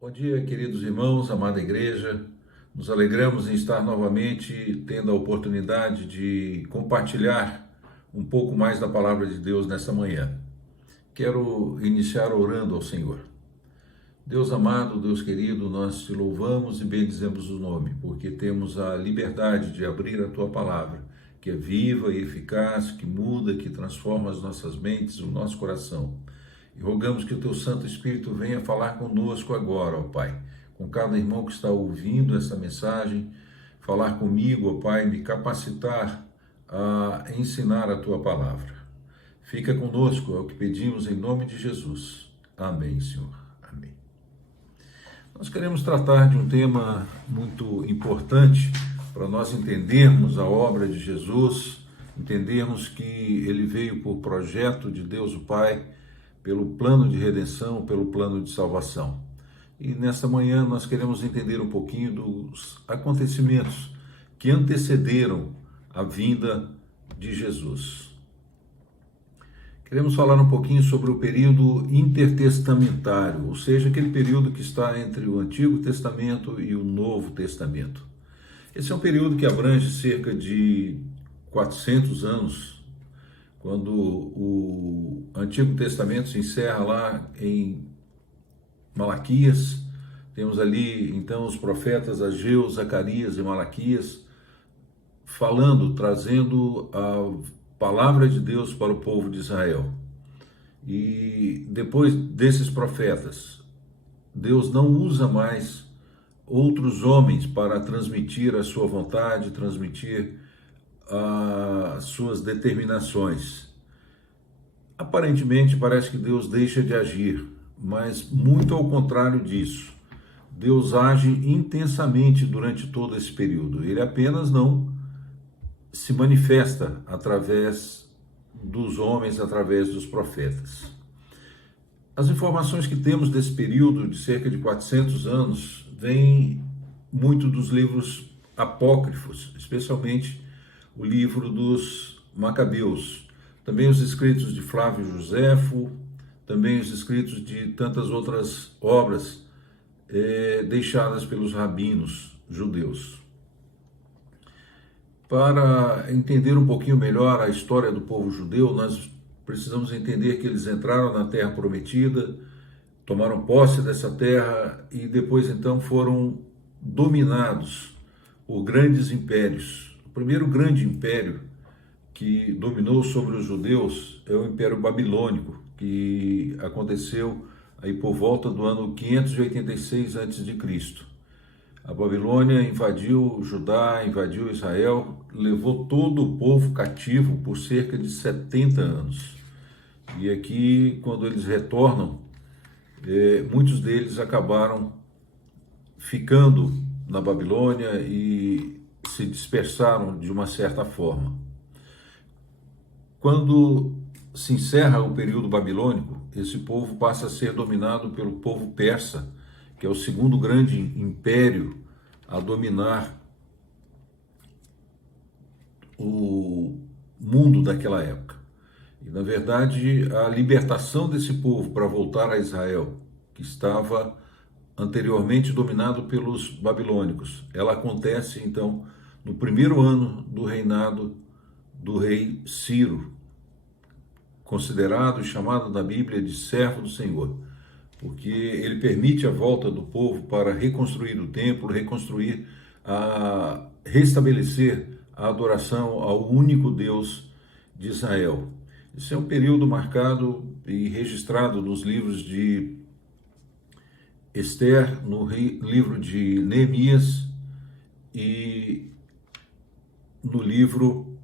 Bom dia, queridos irmãos, amada igreja. Nos alegramos em estar novamente tendo a oportunidade de compartilhar um pouco mais da palavra de Deus nesta manhã. Quero iniciar orando ao Senhor. Deus amado, Deus querido, nós te louvamos e bendizemos o nome, porque temos a liberdade de abrir a tua palavra, que é viva e eficaz, que muda, que transforma as nossas mentes, o nosso coração. E rogamos que o teu Santo Espírito venha falar conosco agora, ó Pai, com cada irmão que está ouvindo essa mensagem, falar comigo, ó Pai, me capacitar a ensinar a tua palavra. Fica conosco, é o que pedimos em nome de Jesus. Amém, Senhor. Amém. Nós queremos tratar de um tema muito importante para nós entendermos a obra de Jesus, entendermos que ele veio por projeto de Deus o Pai, pelo plano de redenção, pelo plano de salvação. E nesta manhã nós queremos entender um pouquinho dos acontecimentos que antecederam a vinda de Jesus. Queremos falar um pouquinho sobre o período intertestamentário, ou seja, aquele período que está entre o Antigo Testamento e o Novo Testamento. Esse é um período que abrange cerca de 400 anos, quando o Antigo Testamento se encerra lá em Malaquias. Temos ali então os profetas Ageu, Zacarias e Malaquias falando, trazendo a palavra de Deus para o povo de Israel. E depois desses profetas, Deus não usa mais outros homens para transmitir a sua vontade, transmitir as suas determinações. Aparentemente parece que Deus deixa de agir, mas muito ao contrário disso. Deus age intensamente durante todo esse período. Ele apenas não se manifesta através dos homens, através dos profetas. As informações que temos desse período de cerca de 400 anos vêm muito dos livros apócrifos, especialmente o livro dos Macabeus, também os escritos de Flávio Joséfo, também os escritos de tantas outras obras deixadas pelos rabinos judeus. Para entender um pouquinho melhor a história do povo judeu, nós precisamos entender que eles entraram na Terra Prometida, tomaram posse dessa terra e depois então foram dominados por grandes impérios. O primeiro grande império que dominou sobre os judeus é o Império Babilônico, que aconteceu aí por volta do ano 586 a.C. A Babilônia invadiu Judá, invadiu Israel, levou todo o povo cativo por cerca de 70 anos. E aqui, quando eles retornam, muitos deles acabaram ficando na Babilônia e se dispersaram de uma certa forma. Quando se encerra o período babilônico, esse povo passa a ser dominado pelo povo persa, que é o segundo grande império a dominar o mundo daquela época. E, na verdade, a libertação desse povo para voltar a Israel, que estava anteriormente dominado pelos babilônicos, ela acontece, então, no primeiro ano do reinado do rei Ciro, considerado e chamado na Bíblia de servo do Senhor, porque ele permite a volta do povo para reconstruir o templo, restabelecer a adoração ao único Deus de Israel. Esse é um período marcado e registrado nos livros de Esther, no livro de Neemias e no livro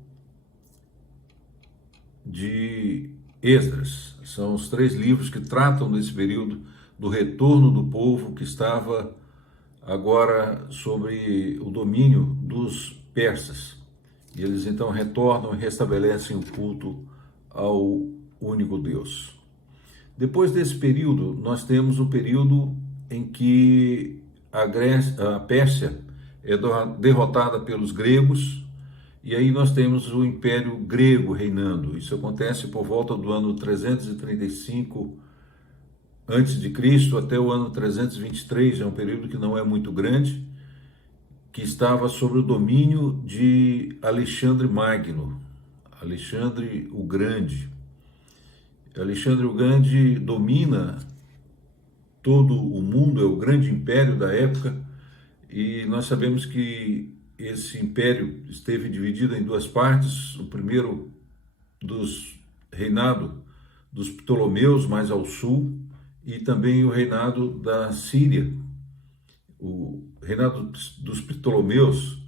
de Esdras. São os três livros que tratam desse período do retorno do povo que estava agora sobre o domínio dos persas. E eles então retornam e restabelecem o culto ao único Deus. Depois desse período, nós temos o período em que a Pérsia é derrotada pelos gregos, e aí nós temos o Império Grego reinando. Isso acontece por volta do ano 335 antes de Cristo até o ano 323, é um período que não é muito grande, que estava sob o domínio de Alexandre Magno, Alexandre o Grande. Alexandre o Grande domina todo o mundo, é o grande império da época, e nós sabemos que esse império esteve dividido em duas partes. O primeiro dos reinado dos Ptolomeus, mais ao sul, e também o reinado da Síria. O reinado dos Ptolomeus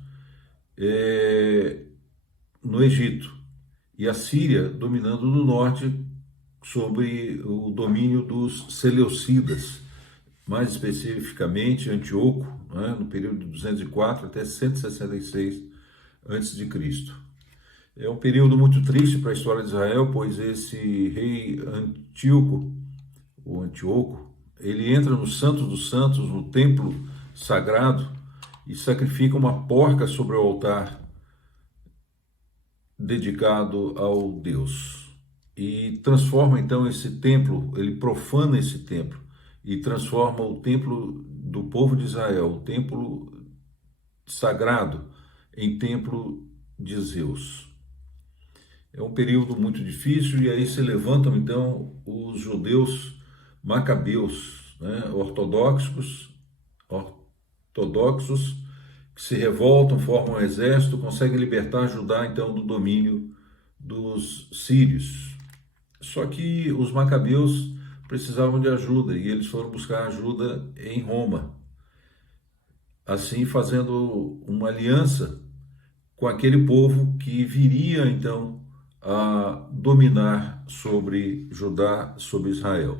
no Egito, e a Síria dominando no norte sobre o domínio dos Seleucidas, mais especificamente Antíoco, né, no período de 204 até 166 a.C. É um período muito triste para a história de Israel, pois esse rei Antíoco, ou Antíoco, ele entra no Santo dos Santos, no templo sagrado, e sacrifica uma porca sobre o altar dedicado ao Deus. E transforma então esse templo, ele profana esse templo, e transforma o templo do povo de Israel, o templo sagrado, em templo de Zeus. É um período muito difícil, e aí se levantam então os judeus macabeus, né, ortodoxos, que se revoltam, formam um exército, conseguem libertar Judá então do domínio dos sírios. Só que os macabeus precisavam de ajuda, e eles foram buscar ajuda em Roma, assim fazendo uma aliança com aquele povo que viria então a dominar sobre Judá, sobre Israel.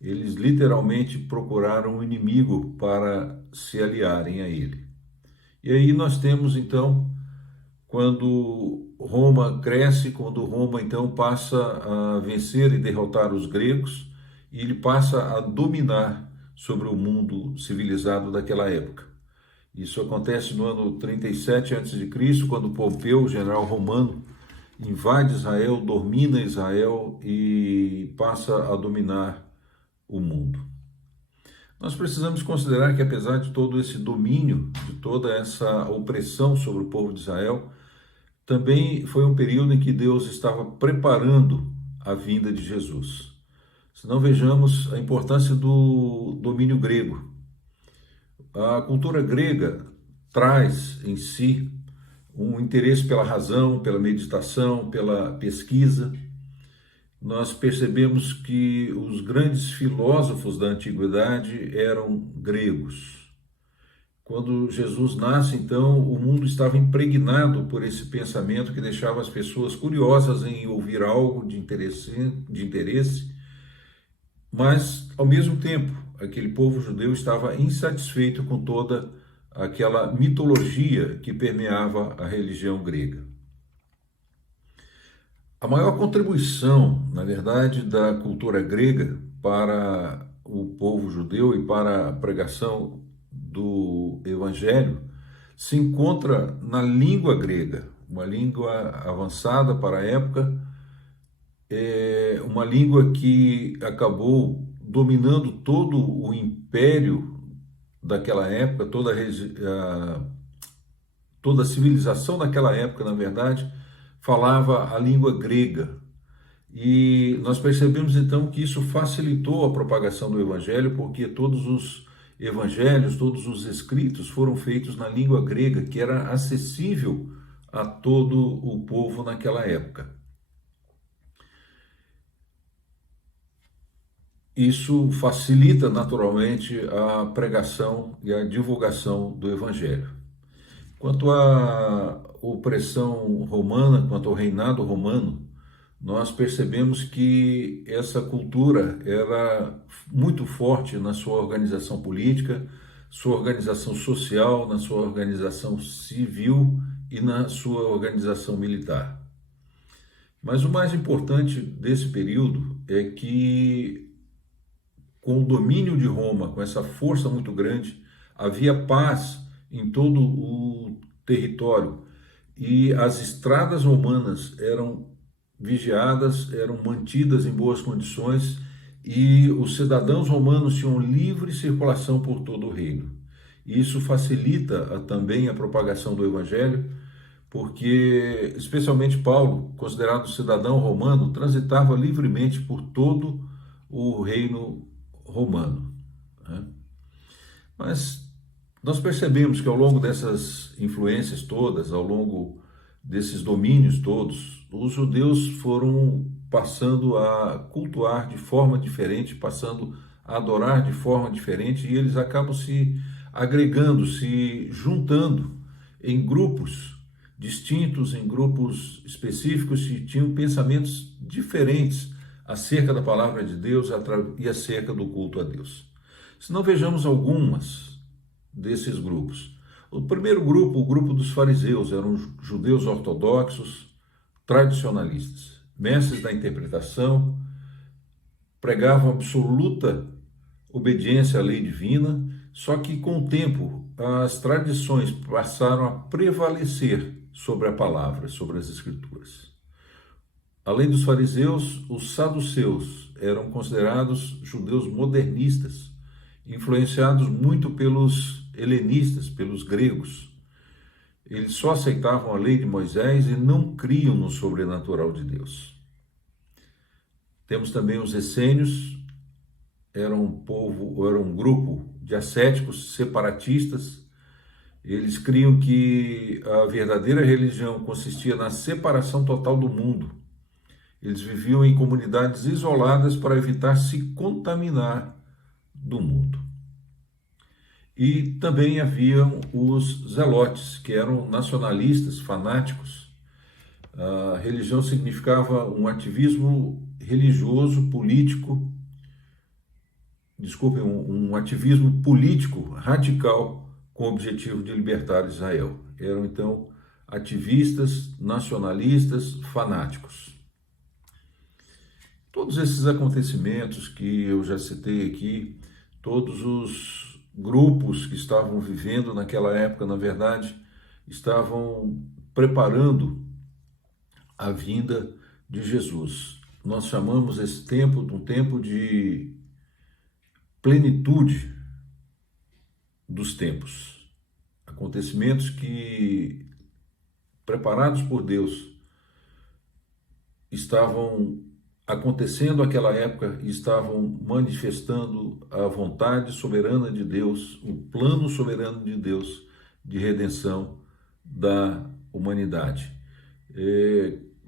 Eles literalmente procuraram um inimigo para se aliarem a ele. E aí nós temos então, quando Roma cresce, quando Roma então passa a vencer e derrotar os gregos, e ele passa a dominar sobre o mundo civilizado daquela época. Isso acontece no ano 37 a.C., quando Pompeu, o general romano, invade Israel, domina Israel e passa a dominar o mundo. Nós precisamos considerar que, apesar de todo esse domínio, de toda essa opressão sobre o povo de Israel, também foi um período em que Deus estava preparando a vinda de Jesus. Se não, vejamos a importância do domínio grego. A cultura grega traz em si um interesse pela razão, pela meditação, pela pesquisa. Nós percebemos que os grandes filósofos da antiguidade eram gregos. Quando Jesus nasce, então, o mundo estava impregnado por esse pensamento que deixava as pessoas curiosas em ouvir algo de interesse, mas, ao mesmo tempo, aquele povo judeu estava insatisfeito com toda aquela mitologia que permeava a religião grega. A maior contribuição, na verdade, da cultura grega para o povo judeu e para a pregação do Evangelho se encontra na língua grega, uma língua avançada para a época, uma língua que acabou dominando todo o império daquela época, toda a civilização daquela época, na verdade, falava a língua grega. E nós percebemos então que isso facilitou a propagação do Evangelho, porque todos os evangelhos, todos os escritos foram feitos na língua grega, que era acessível a todo o povo naquela época. Isso facilita naturalmente a pregação e a divulgação do Evangelho. Quanto à opressão romana, quanto ao reinado romano, nós percebemos que essa cultura era muito forte na sua organização política, sua organização social, na sua organização civil e na sua organização militar. Mas o mais importante desse período é que, com o domínio de Roma, com essa força muito grande, havia paz em todo o território, e as estradas romanas eram vigiadas, eram mantidas em boas condições, e os cidadãos romanos tinham livre circulação por todo o reino. Isso facilita também a propagação do evangelho, porque especialmente Paulo, considerado cidadão romano, transitava livremente por todo o reino romano, né? Mas nós percebemos que ao longo dessas influências todas, ao longo desses domínios todos, os judeus foram passando a cultuar de forma diferente, passando a adorar de forma diferente, e eles acabam se agregando, se juntando em grupos distintos, em grupos específicos, que tinham pensamentos diferentes acerca da palavra de Deus e acerca do culto a Deus. Se não, vejamos algumas desses grupos. O primeiro grupo, o grupo dos fariseus, eram judeus ortodoxos, tradicionalistas, mestres da interpretação, pregavam absoluta obediência à lei divina, só que com o tempo as tradições passaram a prevalecer sobre a palavra, sobre as escrituras. Além dos fariseus, os saduceus eram considerados judeus modernistas, influenciados muito pelos helenistas, pelos gregos. Eles só aceitavam a lei de Moisés e não criam no sobrenatural de Deus. Temos também os essênios, era um grupo de ascéticos separatistas. Eles criam que a verdadeira religião consistia na separação total do mundo. Eles viviam em comunidades isoladas para evitar se contaminar do mundo. E também haviam os zelotes, que eram nacionalistas, fanáticos. A religião significava um ativismo religioso, político, um ativismo político radical com o objetivo de libertar Israel. Eram, então, ativistas, nacionalistas, fanáticos. Todos esses acontecimentos que eu já citei aqui, todos os grupos que estavam vivendo naquela época, na verdade, estavam preparando a vinda de Jesus. Nós chamamos esse tempo de um tempo de plenitude dos tempos. Acontecimentos que, preparados por Deus, estavam acontecendo naquela época e estavam manifestando a vontade soberana de Deus, o plano soberano de Deus de redenção da humanidade.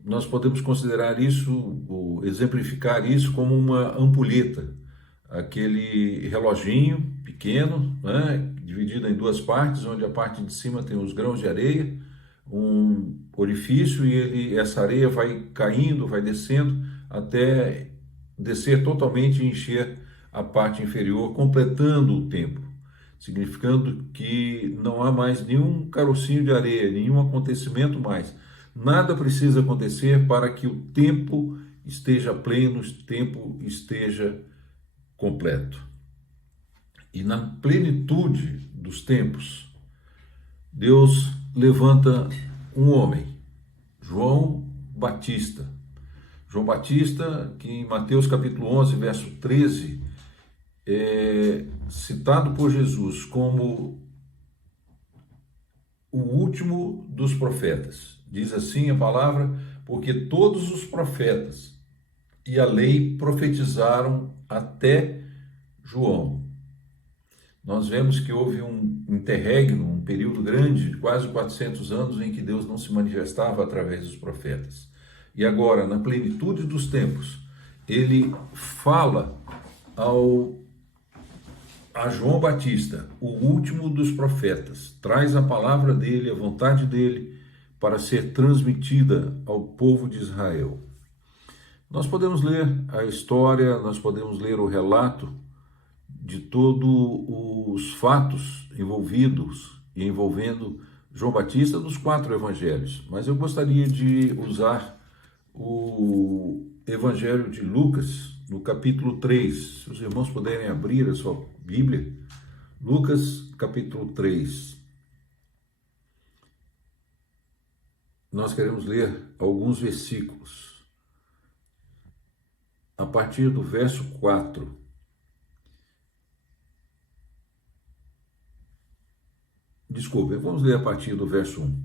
Nós podemos considerar isso, ou exemplificar isso como uma ampulheta, aquele reloginho pequeno, né, dividido em duas partes, onde a parte de cima tem os grãos de areia, um orifício, e essa areia vai caindo, vai descendo, até descer totalmente e encher a parte inferior, completando o tempo, significando que não há mais nenhum carocinho de areia, nenhum acontecimento mais. Nada precisa acontecer para que o tempo esteja pleno, o tempo esteja completo. E na plenitude dos tempos, Deus levanta um homem, João Batista. João Batista, que em Mateus capítulo 11, verso 13, é citado por Jesus como o último dos profetas. Diz assim a palavra: porque todos os profetas e a lei profetizaram até João. Nós vemos que houve um interregno, um período grande, de quase 400 anos, em que Deus não se manifestava através dos profetas. E agora, na plenitude dos tempos, ele fala a João Batista, o último dos profetas, traz a palavra dele, a vontade dele, para ser transmitida ao povo de Israel. Nós podemos ler a história, nós podemos ler o relato de todos os fatos envolvidos e envolvendo João Batista nos 4 evangelhos, mas eu gostaria de usar o evangelho de Lucas, no capítulo 3. Se os irmãos puderem abrir a sua Bíblia, Lucas, capítulo 3. Nós queremos ler alguns versículos. a partir do verso 4. Desculpe, vamos ler a partir do verso 1.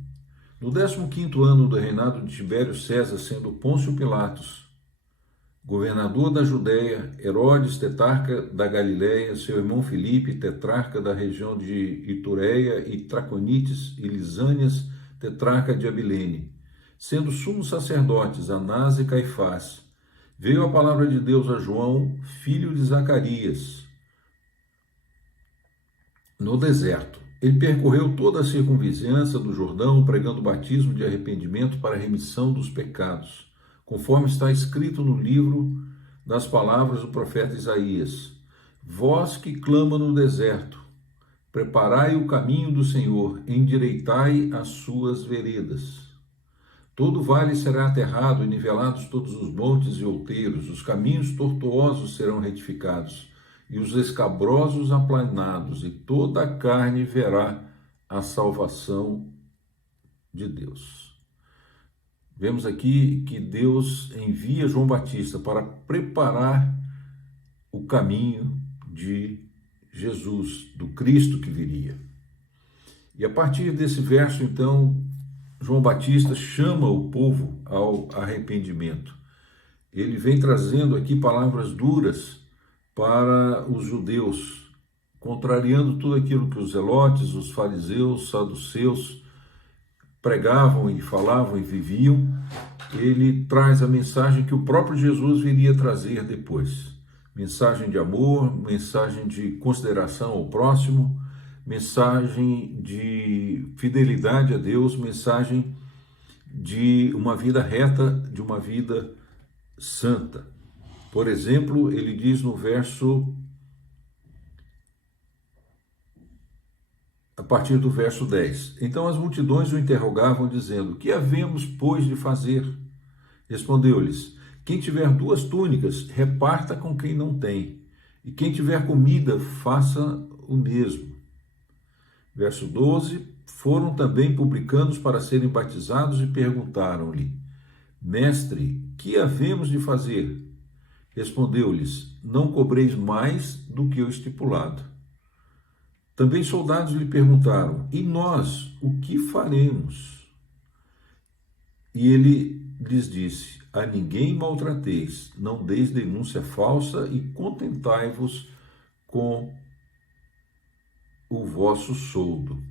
No 15º ano do reinado de Tibério César, sendo Pôncio Pilatos governador da Judéia, Herodes, tetrarca da Galiléia, seu irmão Filipe, tetrarca da região de Itureia e Traconites e Lisânias, tetrarca de Abilene, sendo sumos sacerdotes Anás e Caifás, veio a palavra de Deus a João, filho de Zacarias, no deserto. Ele percorreu toda a circunvizinhança do Jordão, pregando o batismo de arrependimento para a remissão dos pecados, conforme está escrito no livro das palavras do profeta Isaías: vós que clama no deserto, preparai o caminho do Senhor, endireitai as suas veredas. Todo vale será aterrado e nivelados todos os montes e outeiros, os caminhos tortuosos serão retificados, e os escabrosos aplanados, e toda a carne verá a salvação de Deus. Vemos aqui que Deus envia João Batista para preparar o caminho de Jesus, do Cristo que viria. E a partir desse verso, então, João Batista chama o povo ao arrependimento. Ele vem trazendo aqui palavras duras para os judeus, contrariando tudo aquilo que os zelotes, os fariseus, os saduceus pregavam e falavam e viviam. Ele traz a mensagem que o próprio Jesus viria trazer depois. Mensagem de amor, mensagem de consideração ao próximo, mensagem de fidelidade a Deus, mensagem de uma vida reta, de uma vida santa. Por exemplo, ele diz no a partir do verso 10. Então as multidões o interrogavam, dizendo: que havemos, pois, de fazer? Respondeu-lhes: quem tiver 2 túnicas, reparta com quem não tem, e quem tiver comida, faça o mesmo. Verso 12. Foram também publicanos para serem batizados e perguntaram-lhe: mestre, que havemos de fazer? Respondeu-lhes: não cobreis mais do que o estipulado. Também soldados lhe perguntaram: e nós, o que faremos? E ele lhes disse: a ninguém maltrateis, não deis denúncia falsa e contentai-vos com o vosso soldo.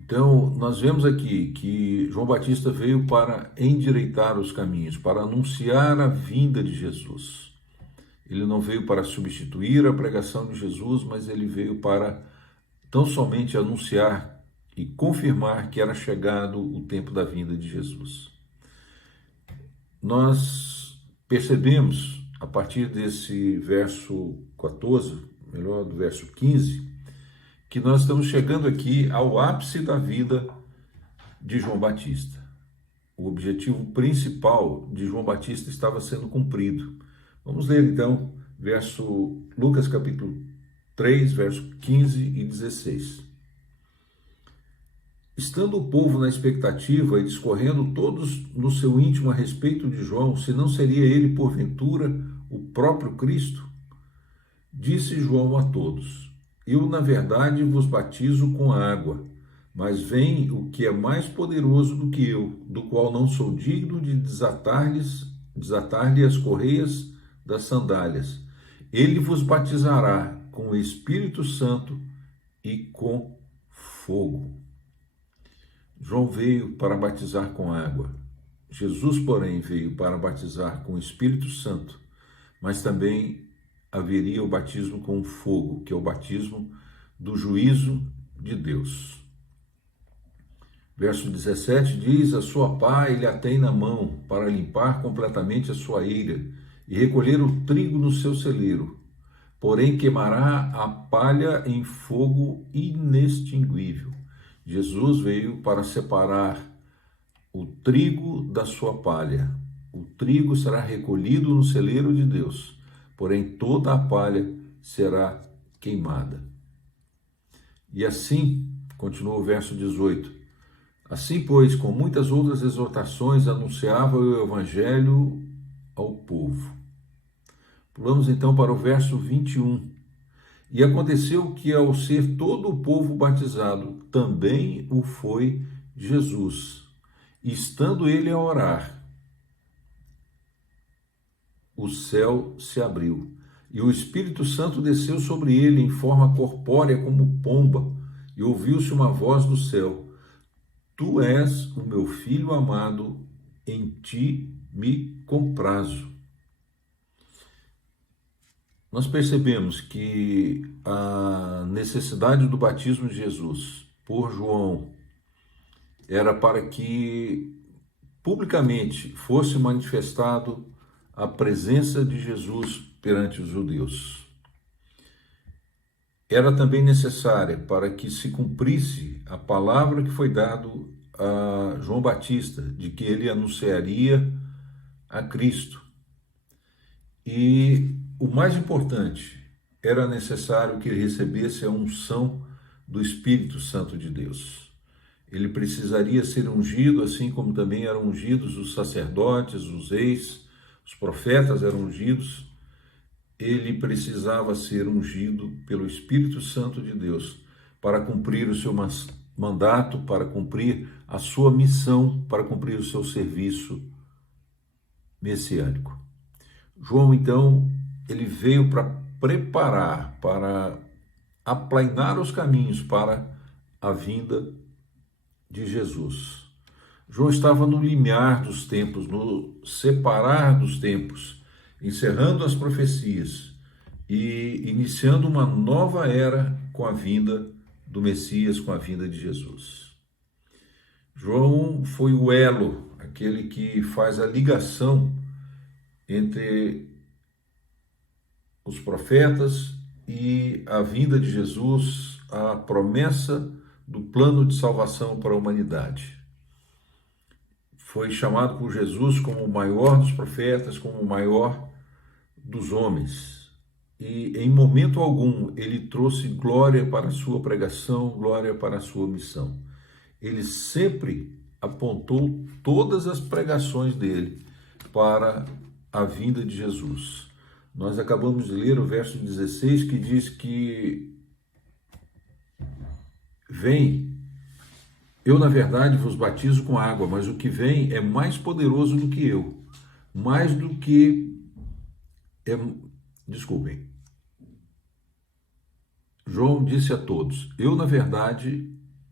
Então, nós vemos aqui que João Batista veio para endireitar os caminhos, para anunciar a vinda de Jesus. Ele não veio para substituir a pregação de Jesus, mas ele veio para tão somente anunciar e confirmar que era chegado o tempo da vinda de Jesus. Nós percebemos, a partir desse verso 14, melhor, do verso 15, que nós estamos chegando aqui ao ápice da vida de João Batista. O objetivo principal de João Batista estava sendo cumprido. Vamos ler então Lucas capítulo 3, verso 15 e 16. Estando o povo na expectativa e discorrendo todos no seu íntimo a respeito de João, se não seria ele, porventura, o próprio Cristo, disse João a todos: eu, na verdade, vos batizo com água, mas vem o que é mais poderoso do que eu, do qual não sou digno de desatar-lhe as correias das sandálias. Ele vos batizará com o Espírito Santo e com fogo. João veio para batizar com água. Jesus, porém, veio para batizar com o Espírito Santo, mas também haveria o batismo com fogo, que é o batismo do juízo de Deus. Verso 17 diz: a sua pá ele a tem na mão, para limpar completamente a sua eira, e recolher o trigo no seu celeiro, porém queimará a palha em fogo inextinguível. Jesus veio para separar o trigo da sua palha. O trigo será recolhido no celeiro de Deus, porém toda a palha será queimada. E assim, continua o verso 18, assim, pois, com muitas outras exortações anunciava o evangelho ao povo. Pulamos então para o verso 21. E aconteceu que, ao ser todo o povo batizado, também o foi Jesus. E estando ele a orar, o céu se abriu, e o Espírito Santo desceu sobre ele em forma corpórea como pomba, e ouviu-se uma voz do céu: Tu és o meu filho amado, em ti me comprazo. Nós percebemos que a necessidade do batismo de Jesus por João era para que publicamente fosse manifestado a presença de Jesus perante os judeus. Era também necessária para que se cumprisse a palavra que foi dado a João Batista, de que ele anunciaria a Cristo. E o mais importante, era necessário que ele recebesse a unção do Espírito Santo de Deus. Ele precisaria ser ungido, assim como também eram ungidos os sacerdotes, os reis, os profetas eram ungidos. Ele precisava ser ungido pelo Espírito Santo de Deus para cumprir o seu mandato, para cumprir a sua missão, para cumprir o seu serviço messiânico. João, então, ele veio para preparar, para aplainar os caminhos para a vinda de Jesus. João estava no limiar dos tempos, no separar dos tempos, encerrando as profecias e iniciando uma nova era com a vinda do Messias, com a vinda de Jesus. João foi o elo, aquele que faz a ligação entre os profetas e a vinda de Jesus, a promessa do plano de salvação para a humanidade. Foi chamado por Jesus como o maior dos profetas, como o maior dos homens. E em momento algum ele trouxe glória para a sua pregação, glória para a sua missão. Ele sempre apontou todas as pregações dele para a vinda de Jesus. Nós acabamos de ler o verso 16, que diz que vem, eu na verdade vos batizo com água, mas o que vem é mais poderoso do que eu, mais do que desculpem. João disse a todos: eu na verdade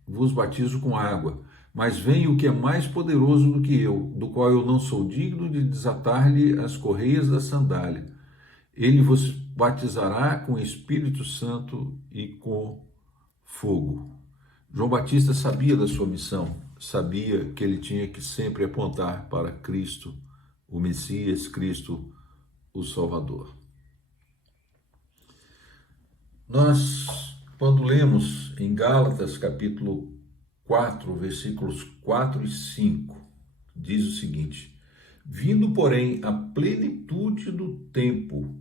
vos batizo com água, mas vem o que é mais poderoso do que eu, do qual eu não sou digno de desatar-lhe as correias da sandália. Ele vos batizará com o Espírito Santo e com fogo. João Batista sabia da sua missão, sabia que ele tinha que sempre apontar para Cristo, o Messias, Cristo, o Salvador. Nós, quando lemos em Gálatas, capítulo 4, versículos 4 e 5, diz o seguinte: vindo, porém, a plenitude do tempo,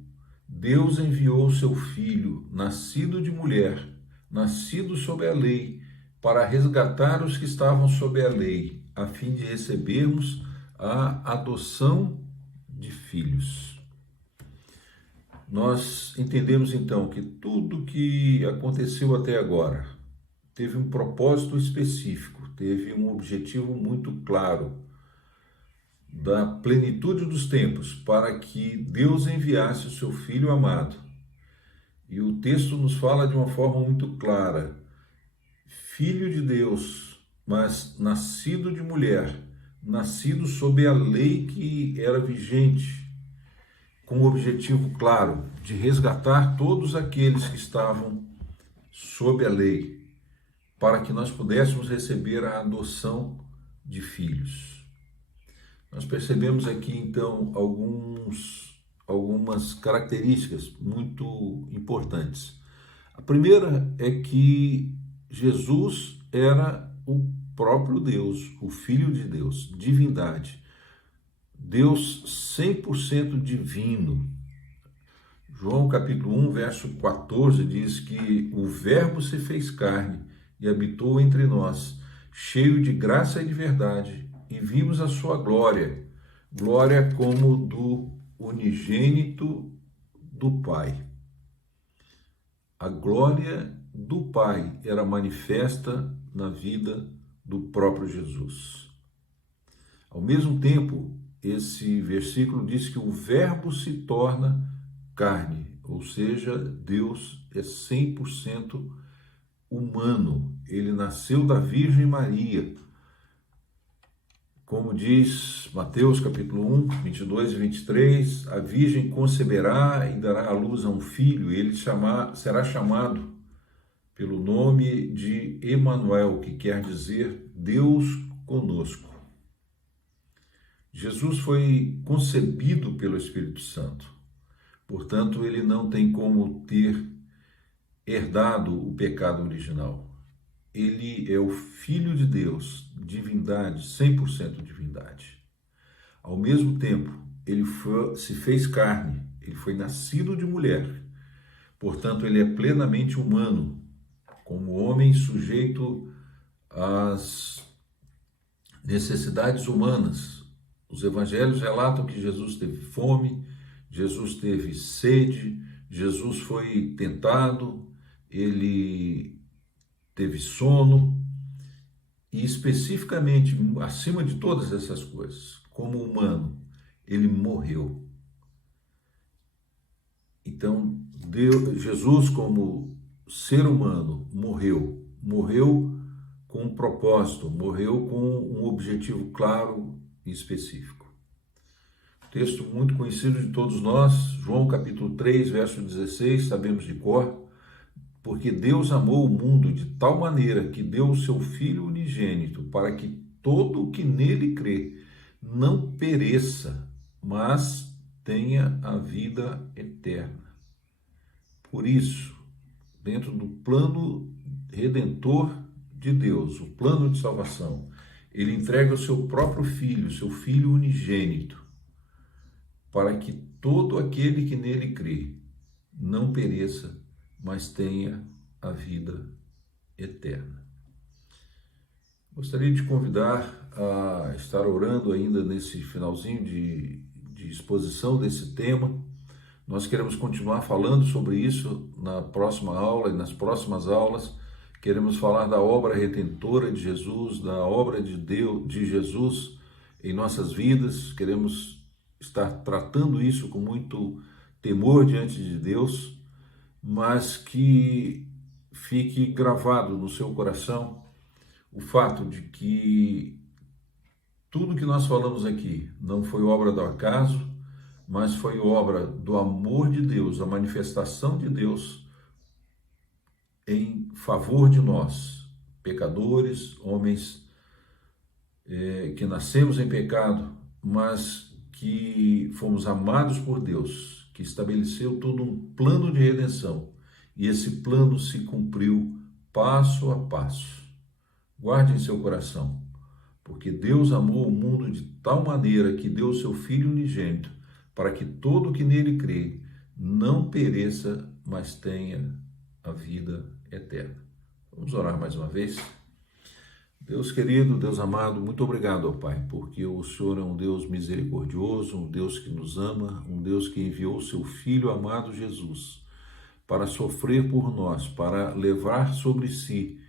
Deus enviou seu Filho, nascido de mulher, nascido sob a lei, para resgatar os que estavam sob a lei, a fim de recebermos a adoção de filhos. Nós entendemos então que tudo que aconteceu até agora teve um propósito específico, teve um objetivo muito claro, da plenitude dos tempos, para que Deus enviasse o seu Filho amado. E o texto nos fala de uma forma muito clara: Filho de Deus, mas nascido de mulher, nascido sob a lei que era vigente, com o objetivo claro de resgatar todos aqueles que estavam sob a lei, para que nós pudéssemos receber a adoção de filhos. Nós percebemos aqui, então, algumas características muito importantes. A primeira é que Jesus era o próprio Deus, o Filho de Deus, divindade. Deus 100% divino. João capítulo 1, verso 14 diz que o Verbo se fez carne e habitou entre nós, cheio de graça e de verdade, e vimos a sua glória, glória como do unigênito do Pai. A glória do Pai era manifesta na vida do próprio Jesus. Ao mesmo tempo, esse versículo diz que o Verbo se torna carne, ou seja, Deus é 100% humano. Ele nasceu da Virgem Maria. Como diz Mateus capítulo 1, 22 e 23, a Virgem conceberá e dará à luz a um filho, e ele será chamado pelo nome de Emanuel, que quer dizer Deus conosco. Jesus foi concebido pelo Espírito Santo, portanto, ele não tem como ter herdado o pecado original. Ele é o Filho de Deus, divindade, 100% divindade. Ao mesmo tempo, ele se fez carne, ele foi nascido de mulher. Portanto, ele é plenamente humano, como homem sujeito às necessidades humanas. Os evangelhos relatam que Jesus teve fome, Jesus teve sede, Jesus foi tentado, ele teve sono e, especificamente, acima de todas essas coisas, como humano, ele morreu. Então, Jesus, como ser humano, morreu com um propósito, morreu com um objetivo claro e específico. Texto muito conhecido de todos nós, João capítulo 3, verso 16, sabemos de cor. Porque Deus amou o mundo de tal maneira que deu o seu Filho unigênito, para que todo o que nele crê não pereça, mas tenha a vida eterna. Por isso, dentro do plano redentor de Deus, o plano de salvação, ele entrega o seu próprio Filho, seu Filho unigênito, para que todo aquele que nele crê não pereça, mas tenha a vida eterna. Gostaria de convidar a estar orando ainda nesse finalzinho de exposição desse tema. Nós queremos continuar falando sobre isso na próxima aula e nas próximas aulas. Queremos falar da obra redentora de Jesus, da obra de Deus, de Jesus em nossas vidas. Queremos estar tratando isso com muito temor diante de Deus, mas que fique gravado no seu coração o fato de que tudo que nós falamos aqui não foi obra do acaso, mas foi obra do amor de Deus, a manifestação de Deus em favor de nós, pecadores, homens que nascemos em pecado, mas que fomos amados por Deus, que estabeleceu todo um plano de redenção, e esse plano se cumpriu passo a passo. Guarde em seu coração, porque Deus amou o mundo de tal maneira que deu o seu Filho unigênito, para que todo que nele crê não pereça, mas tenha a vida eterna. Vamos orar mais uma vez? Deus querido, Deus amado, muito obrigado, ó Pai, porque o Senhor é um Deus misericordioso, um Deus que nos ama, um Deus que enviou o seu Filho amado Jesus para sofrer por nós, para levar sobre si,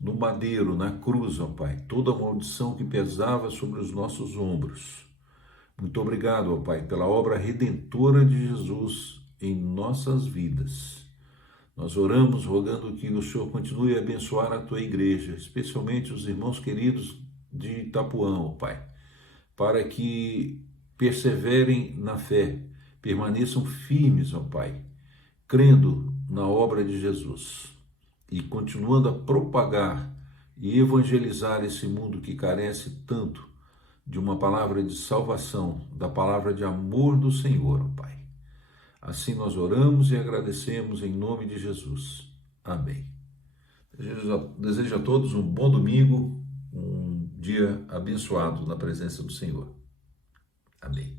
no madeiro, na cruz, ó Pai, toda a maldição que pesava sobre os nossos ombros. Muito obrigado, ó Pai, pela obra redentora de Jesus em nossas vidas. Nós oramos rogando que o Senhor continue a abençoar a Tua igreja, especialmente os irmãos queridos de Itapuã, ó Pai, para que perseverem na fé, permaneçam firmes, ó Pai, crendo na obra de Jesus e continuando a propagar e evangelizar esse mundo que carece tanto de uma palavra de salvação, da palavra de amor do Senhor, ó Pai. Assim nós oramos e agradecemos em nome de Jesus. Amém. Desejo a todos um bom domingo, um dia abençoado na presença do Senhor. Amém.